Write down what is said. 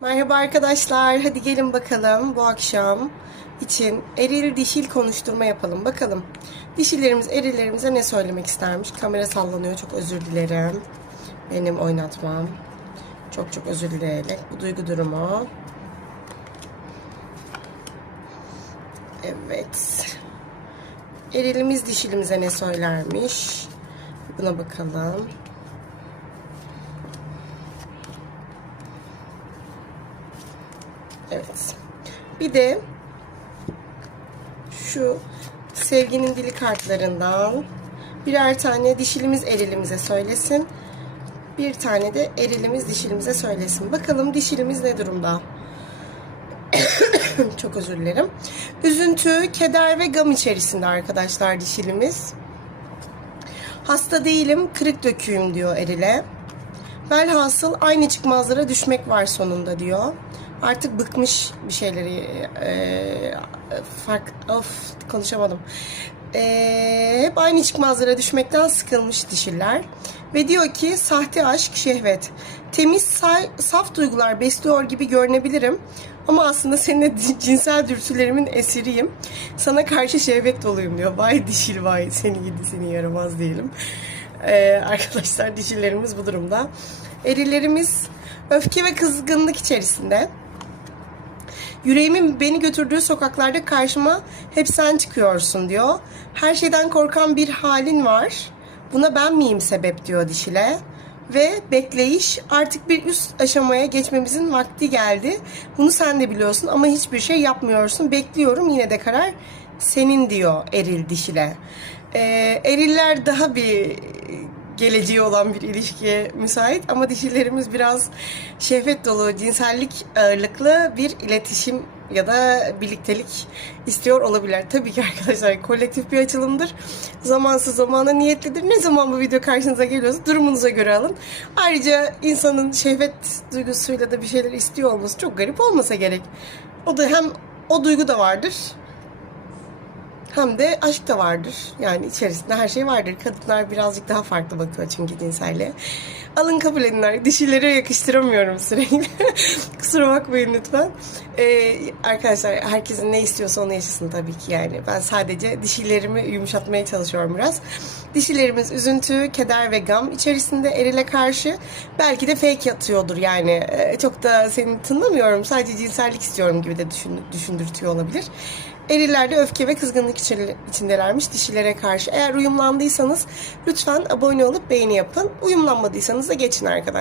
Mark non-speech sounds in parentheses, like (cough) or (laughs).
Merhaba arkadaşlar. Hadi gelin bakalım bu akşam için eril dişil konuşturma yapalım. Bakalım dişilerimiz erillerimize ne söylemek istermiş? Kamera sallanıyor. Çok özür dilerim. Benim oynatmam. Çok çok özür dileyerek. Bu duygu durumu. Evet. Erilimiz dişilimize ne söylermiş? Buna bakalım. Evet. Bir de şu sevginin dili kartlarından birer tane dişilimiz erilimize söylesin. Bir tane de erilimiz dişilimize söylesin. Bakalım dişilimiz ne durumda? (coughs) Çok özür dilerim. Üzüntü, keder ve gam içerisinde arkadaşlar dişilimiz. Hasta değilim, kırık döküyüm diyor erile. Velhasıl aynı çıkmazlara düşmek var sonunda diyor. Artık bıkmış bir şeyleri e, fark of konuşamadım. E, hep aynı çıkmazlara düşmekten sıkılmış dişiler. Ve diyor ki sahte aşk, şehvet. Temiz, say, saf duygular besliyor gibi görünebilirim. Ama aslında seninle cinsel dürtülerimin esiriyim. Sana karşı şehvet doluyum diyor. Vay dişil vay seni gidi seni yaramaz diyelim. Ee, arkadaşlar dişilerimiz bu durumda. Erilerimiz öfke ve kızgınlık içerisinde. Yüreğimin beni götürdüğü sokaklarda karşıma hep sen çıkıyorsun diyor. Her şeyden korkan bir halin var. Buna ben miyim sebep diyor dişile. Ve bekleyiş artık bir üst aşamaya geçmemizin vakti geldi. Bunu sen de biliyorsun ama hiçbir şey yapmıyorsun. Bekliyorum yine de karar senin diyor eril dişile. Ee, eriller daha bir geleceği olan bir ilişkiye müsait ama dişilerimiz biraz şehvet dolu, cinsellik ağırlıklı bir iletişim ya da birliktelik istiyor olabilir. Tabii ki arkadaşlar kolektif bir açılımdır. Zamansız zamana niyetlidir. Ne zaman bu video karşınıza geliyorsa durumunuza göre alın. Ayrıca insanın şehvet duygusuyla da bir şeyler istiyor olması çok garip olmasa gerek. O da hem o duygu da vardır hem de aşk da vardır. Yani içerisinde her şey vardır. Kadınlar birazcık daha farklı bakıyor çünkü cinselliğe. Alın kabul edin. Dişilere yakıştıramıyorum sürekli. (laughs) Kusura bakmayın lütfen. Ee, arkadaşlar herkesin ne istiyorsa onu yaşasın tabii ki yani. Ben sadece dişilerimi yumuşatmaya çalışıyorum biraz. Dişilerimiz üzüntü, keder ve gam içerisinde erile karşı belki de fake yatıyordur yani. Ee, çok da seni tınlamıyorum. Sadece cinsellik istiyorum gibi de düşün, düşündürtüyor olabilir. Erillerde öfke ve kızgınlık içindelermiş dişilere karşı. Eğer uyumlandıysanız lütfen abone olup beğeni yapın. Uyumlanmadıysanız da geçin arkadaşlar.